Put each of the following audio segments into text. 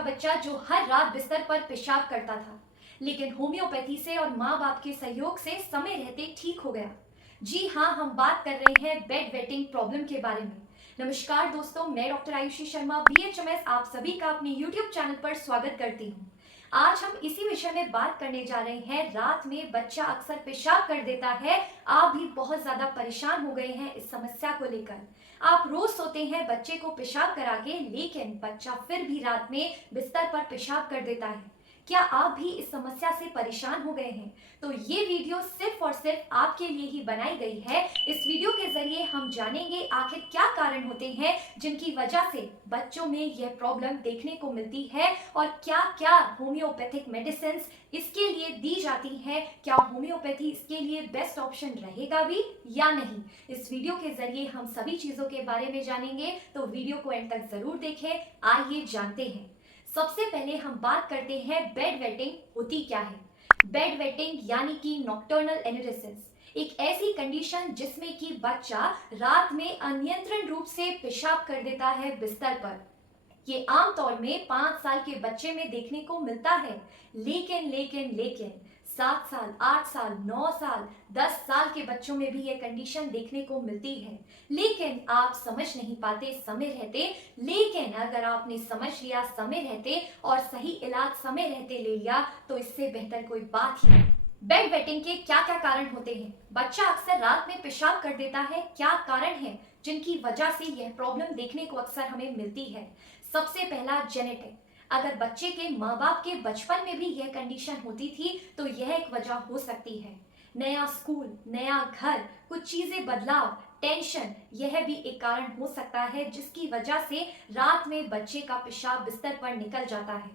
का बच्चा जो हर रात बिस्तर पर पेशाब करता था, लेकिन होम्योपैथी से और माँ बाप के सहयोग से समय रहते ठीक हो गया। जी हाँ, हम बात कर रहे हैं बेड वेटिंग प्रॉब्लम के बारे में। नमस्कार दोस्तों, मैं डॉक्टर आयुषी शर्मा BHMS आप सभी का अपने YouTube चैनल पर स्वागत करती हूँ। आज हम इसी विषय में बात करने जा रहे हैं। रात में बच्चा अक्सर पेशाब कर देता है। आप भी बहुत ज्यादा परेशान हो गए हैं इस समस्या को लेकर। आप रोज सोते हैं बच्चे को पेशाब करा के, लेकिन बच्चा फिर भी रात में बिस्तर पर पेशाब कर देता है। क्या आप भी इस समस्या से परेशान हो गए हैं? तो ये वीडियो सिर्फ और सिर्फ आपके लिए ही बनाई गई है। इस वीडियो के जरिए हम जानेंगे आखिर क्या कारण होते हैं जिनकी वजह से बच्चों में यह प्रॉब्लम देखने को मिलती है, और क्या क्या होम्योपैथिक मेडिसिन इसके लिए दी जाती हैं। क्या होम्योपैथी इसके लिए बेस्ट ऑप्शन रहेगा भी या नहीं? इस वीडियो के जरिए हम सभी चीजों के बारे में जानेंगे, तो वीडियो को एंड तक जरूर देखें। आइए जानते हैं। सबसे पहले हम बात करते हैं बेड वेटिंग होती क्या है। बेड वेटिंग यानी कि नॉक्टर्नल एनुरेसिस एक ऐसी कंडीशन जिसमें कि बच्चा रात में अनियंत्रित रूप से पेशाब कर देता है बिस्तर पर। ये आमतौर में 5 साल के बच्चे में देखने को मिलता है, लेकिन 7 साल, 8 साल, 9 साल, 10 साल के बच्चों में भी ये कंडीशन देखने को मिलती है। लेकिन आप समझ नहीं पाते समय रहते। लेकिन अगर आपने समझ लिया समय रहते और सही इलाज समय रहते ले लिया, तो इससे बेहतर कोई बात ही नहीं। बेड वेटिंग के क्या क्या कारण होते हैं? बच्चा अक्सर रात में पेशाब कर देता है। क्या कारण है जिनकी वजह से यह प्रॉब्लम देखने को अक्सर हमें मिलती है? सबसे पहला, जेनेटिक। अगर बच्चे के माँ बाप के बचपन में भी यह कंडीशन होती थी तो यह एक वजह हो सकती है। नया स्कूल, नया घर, कुछ चीजें बदलाव, टेंशन, यह भी एक कारण हो सकता है जिसकी वजह से रात में बच्चे का पेशाब बिस्तर पर निकल जाता है।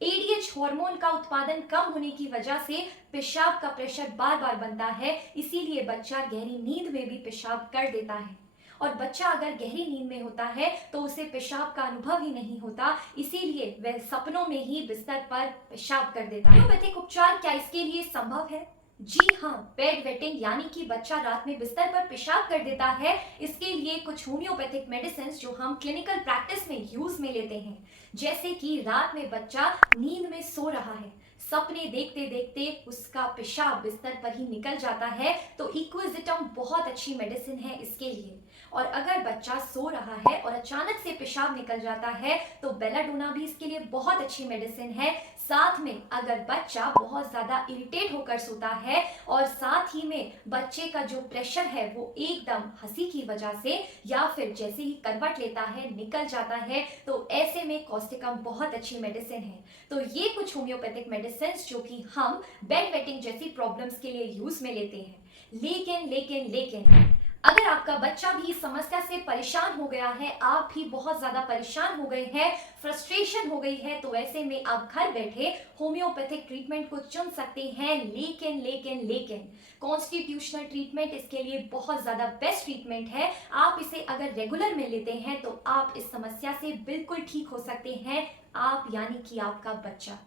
ADH हार्मोन का उत्पादन कम होने की वजह से पेशाब का प्रेशर बार बार बनता है, इसीलिए बच्चा गहरी नींद में भी पेशाब कर देता है। और बच्चा अगर गहरी नींद में होता है तो उसे पेशाब का अनुभव ही नहीं होता, इसीलिए वह सपनों में ही बिस्तर पर पेशाब कर देता है। होम्योपैथिक उपचार क्या इसके लिए संभव है? जी हाँ, बेड वेटिंग यानी कि बच्चा रात में बिस्तर पर पेशाब कर देता है, इसके लिए कुछ होम्योपैथिक मेडिसिन जो हम क्लिनिकल प्रैक्टिस में यूज में लेते हैं। जैसे कि रात में बच्चा नींद में सो रहा है, सपने देखते देखते उसका पेशाब बिस्तर पर ही निकल जाता है, तो इक्विजिटम बहुत अच्छी मेडिसिन है इसके लिए। और अगर बच्चा सो रहा है और अचानक से पेशाब निकल जाता है, तो बेलाडोना भी इसके लिए बहुत अच्छी मेडिसिन है। साथ में अगर बच्चा बहुत ज्यादा इरिटेट होकर सोता है और साथ ही में बच्चे का जो प्रेशर है वो एकदम हंसी की वजह से या फिर जैसे ही करवट लेता है निकल जाता है, तो ऐसे में कॉस्टिकम बहुत अच्छी मेडिसिन है। तो ये कुछ होम्योपैथिक मेडिसिन जो कि हम बेड वेटिंग जैसी प्रॉब्लम्स के लिए यूज में लेते हैं। लेकिन अगर आपका बच्चा भी इस समस्या से परेशान हो गया है, आप भी बहुत ज्यादा परेशान हो गए हैं, फ्रस्ट्रेशन हो गई है, तो ऐसे में आप घर बैठे होम्योपैथिक ट्रीटमेंट को चुन सकते हैं। लेकिन कॉन्स्टिट्यूशनल ट्रीटमेंट इसके लिए बहुत ज्यादा बेस्ट ट्रीटमेंट है। आप इसे अगर रेगुलर में लेते हैं तो आप इस समस्या से बिल्कुल ठीक हो सकते हैं, आप यानी कि आपका बच्चा।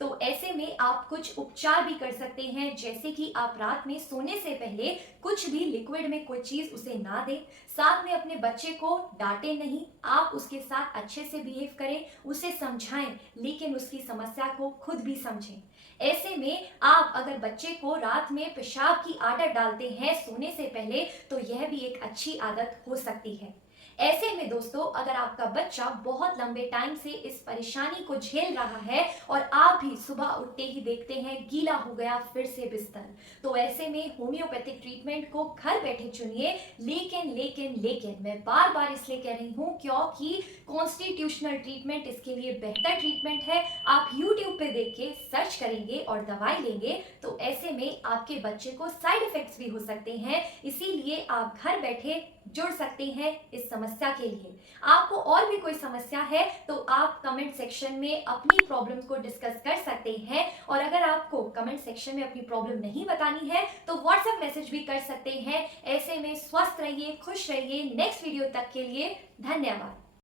तो ऐसे में आप कुछ उपचार भी कर सकते हैं, जैसे कि आप रात में सोने से पहले कुछ भी लिक्विड में कोई चीज उसे ना दें। साथ में अपने बच्चे को डांटे नहीं, आप उसके साथ अच्छे से बिहेव करें, उसे समझाएं, लेकिन उसकी समस्या को खुद भी समझें। ऐसे में आप अगर बच्चे को रात में पेशाब की आदत डालते हैं सोने से पहले, तो यह भी एक अच्छी आदत हो सकती है। ऐसे में दोस्तों, अगर आपका बच्चा बहुत लंबे टाइम से इस परेशानी को झेल रहा है और आप भी सुबह उठते ही देखते हैं गीला हो गया फिर से बिस्तर, तो ऐसे में होम्योपैथिक ट्रीटमेंट को घर बैठे चुनिए। लेकिन मैं बार बार इसलिए कह रही हूँ क्योंकि कॉन्स्टिट्यूशनल ट्रीटमेंट इसके लिए बेहतर ट्रीटमेंट है। आप YouTube पे देख के सर्च करेंगे और दवाई लेंगे, तो ऐसे में आपके बच्चे को साइड इफेक्ट्स भी हो सकते हैं, इसीलिए आप घर बैठे जुड़ सकते हैं इस समस्या के लिए। आपको और भी कोई समस्या है तो आप कमेंट सेक्शन में अपनी प्रॉब्लम को डिस्कस कर सकते हैं, और अगर आपको कमेंट सेक्शन में अपनी प्रॉब्लम नहीं बतानी है तो व्हाट्सएप मैसेज भी कर सकते हैं। ऐसे में स्वस्थ रहिए, खुश रहिए। नेक्स्ट वीडियो तक के लिए धन्यवाद।